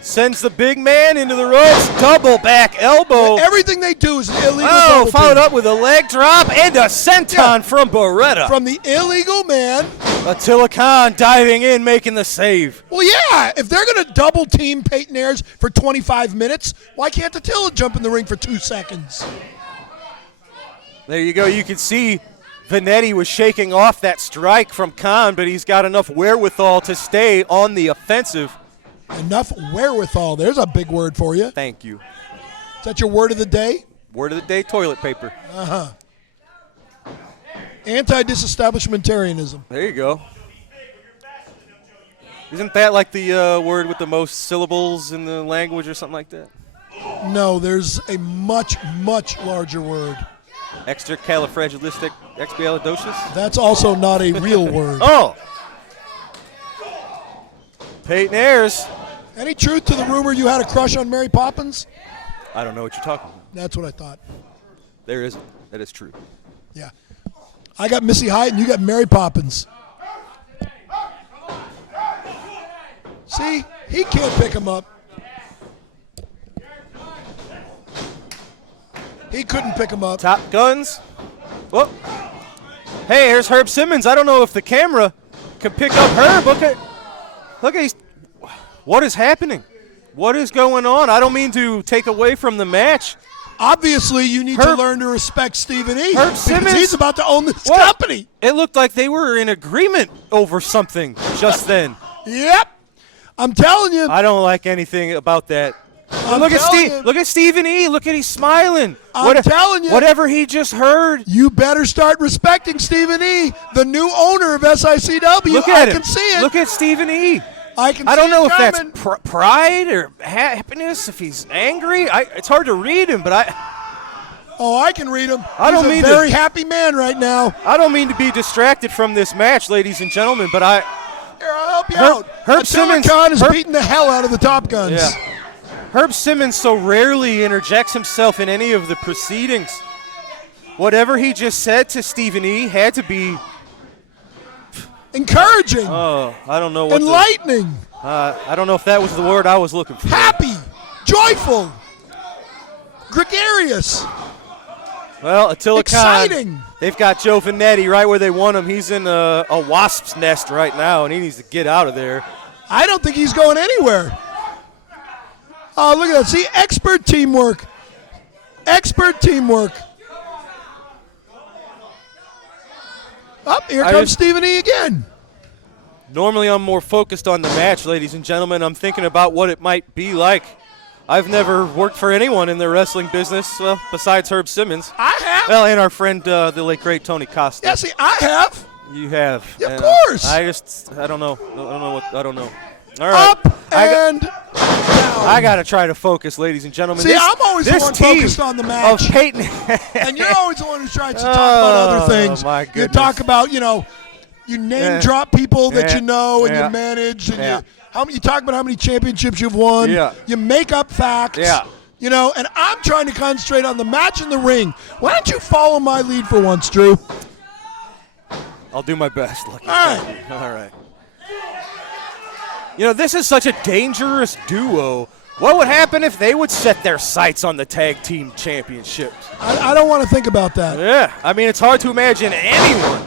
Sends the big man into the ropes. Double back elbow. Everything they do is an illegal Oh, double followed pin. up with a leg drop and a senton from Beretta. From the illegal man. Attila Khan diving in, making the save. Well, yeah, if they're going to double team Peyton Ayers for 25 minutes, why can't Attila jump in the ring for 2 seconds? There you go. You can see Vanetti was shaking off that strike from Khan, but he's got enough wherewithal to stay on the offensive. Enough wherewithal. There's a big word for you. Thank you. Is that your word of the day? Word of the day, toilet paper. Uh-huh. Anti-disestablishmentarianism. There you go. Isn't that like the word with the most syllables in the language or something like that? No, there's a much, much larger word. Extracalifragilisticexpialidocious? That's also not a real word. Oh! Peyton Ayers. Any truth to the rumor you had a crush on Mary Poppins? I don't know what you're talking about. That's what I thought. There isn't. That is true. Yeah. I got Missy Hyatt and you got Mary Poppins. See? He can't pick him up. He couldn't pick him up. Top Guns. Whoop. Hey, here's Herb Simmons. I don't know if the camera can pick up Herb. Look at what is happening? What is going on? I don't mean to take away from the match. Obviously, you need to learn to respect Stephen E. Herb Simmons. Because he's about to own this company. It looked like they were in agreement over something just then. Yep. I'm telling you. I don't like anything about that. I'm Look at telling Steve. you. Look at Stephen E. Look at he's smiling. I'm telling you. Whatever he just heard. You better start respecting Stephen E., the new owner of SICW. Look at him. I can see it. Look at Stephen E. I can. I don't see know it if that's coming. pride or happiness. If he's angry, it's hard to read him. But I can read him. I don't He's mean a very happy man right now. I don't mean to be distracted from this match, ladies and gentlemen. But Here, help you out. Herb Simmons is beating the hell out of the Top Guns. Yeah. Herb Simmons so rarely interjects himself in any of the proceedings. Whatever he just said to Stephen E. had to be encouraging. Oh, I don't know what. Enlightening. I don't know if that was the word I was looking for. Happy, joyful, gregarious. Well, Attila exciting. Khan, they've got Joe Vanetti right where they want him. He's in a wasp's nest right now, and he needs to get out of there. I don't think he's going anywhere. Oh, look at that. See, expert teamwork. Expert teamwork. Up, here comes Stephen E. again. Normally I'm more focused on the match, ladies and gentlemen. I'm thinking about what it might be like. I've never worked for anyone in the wrestling business besides Herb Simmons. I have. Well, and our friend, the late, great Tony Costa. Yeah, see, I have. You have. Yeah, of course. I don't know. I don't know. All right. Up and down. I got to try to focus, ladies and gentlemen. See, I'm always the one focused on the match. Of Peyton. And you're always the one who tries to talk about other things. My goodness. You talk about, you name drop people that you know and you manage. And you talk about how many championships you've won. Yeah. You make up facts. Yeah. And I'm trying to concentrate on the match in the ring. Why don't you follow my lead for once, Drew? I'll do my best. Lucky. All right. All right. This is such a dangerous duo. What would happen if they would set their sights on the tag team championships? I don't want to think about that. Yeah. I mean, it's hard to imagine anyone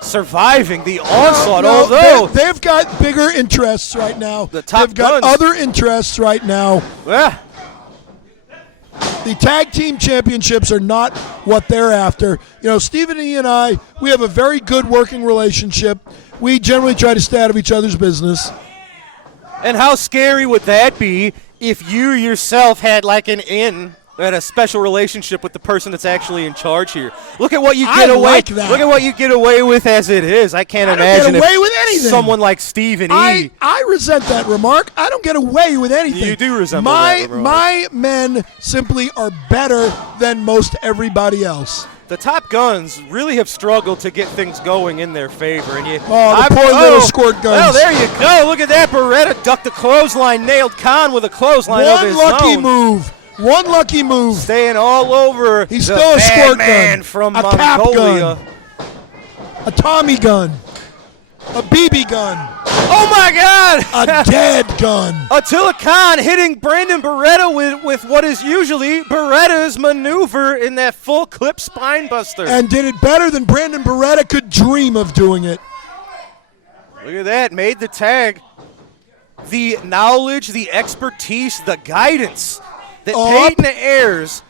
surviving the onslaught, No, although they've got bigger interests right now. The Top They've got Guns. other interests right now. Yeah. The tag team championships are not what they're after. Stephen E. and I, we have a very good working relationship. We generally try to stay out of each other's business. And how scary would that be if you yourself had like an a special relationship with the person that's actually in charge here? Look at what you get away. Like that. Look at what you get away with as it is. I can't imagine get away with anything. Someone like Stephen E. I resent that remark. I don't get away with anything. You do resemble that remark. My men simply are better than most everybody else. The Top Guns really have struggled to get things going in their favor. And the poor little squirt guns. Well, there you go. Look at that. Beretta ducked a clothesline, nailed Khan with a clothesline of his own. One lucky move. Staying all over. He's still a squirt gun. From a Mongolia. cap gun. A Tommy gun. A BB gun. Oh, my God. A dead gun. Attila Khan hitting Brandon Beretta with what is usually Beretta's maneuver in that full clip spine buster. And did it better than Brandon Beretta could dream of doing it. Look at that. Made the tag. The knowledge, the expertise, the guidance that Peyton Ayers.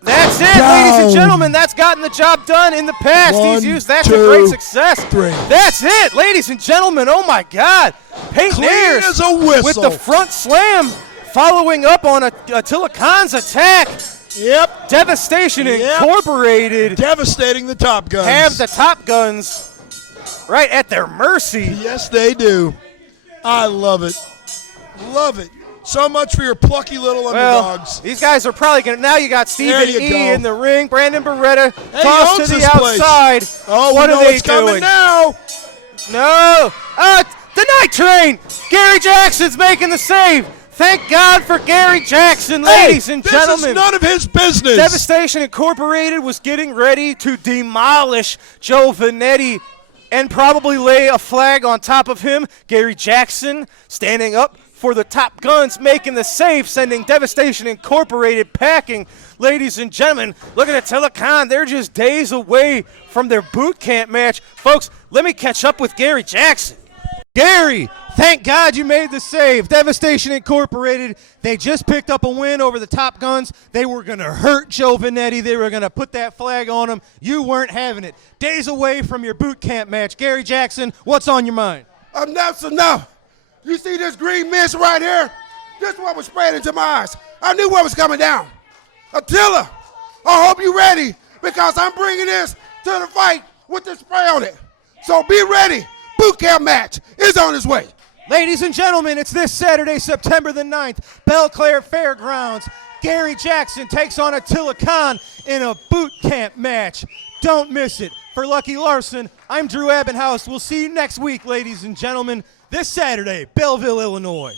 That's it, ladies and gentlemen. That's gotten the job done in the past. He's used that to great success. That's it, ladies and gentlemen. Oh, my God. Peyton Ayers as a whistle. with the front slam following up on Attila Khan's attack. Yep. Devastation Incorporated. Devastating the Top Guns. Have the Top Guns right at their mercy. Yes, they do. I love it. Love it. So much for your plucky little underdogs. These guys are probably going to. Now you got Stephen E. in the ring. Brandon Beretta tossed to the outside. Oh, what are they coming doing now? No. The Night Train. Gary Jackson's making the save. Thank God for Gary Jackson, ladies and gentlemen. This is none of his business. Devastation Incorporated was getting ready to demolish Joe Vanetti and probably lay a flag on top of him. Gary Jackson standing up for the Top Guns, making the save, sending Devastation Incorporated packing. Ladies and gentlemen, look at Attila Khan. They're just days away from their boot camp match. Folks, let me catch up with Gary Jackson. Gary, thank God you made the save. Devastation Incorporated, they just picked up a win over the Top Guns. They were going to hurt Joe Vanetti. They were going to put that flag on him. You weren't having it. Days away from your boot camp match. Gary Jackson, what's on your mind? Enough's enough. You see this green mist right here? This is what was spraying into my eyes. I knew what was coming down. Attila, I hope you're ready because I'm bringing this to the fight with the spray on it. So be ready. Boot camp match is on its way. Ladies and gentlemen, it's this Saturday, September the 9th, Belle Claire Fairgrounds. Gary Jackson takes on Attila Khan in a boot camp match. Don't miss it. For Lucky Larson, I'm Drew Abbenhouse. We'll see you next week, ladies and gentlemen, this Saturday, Belleville, Illinois.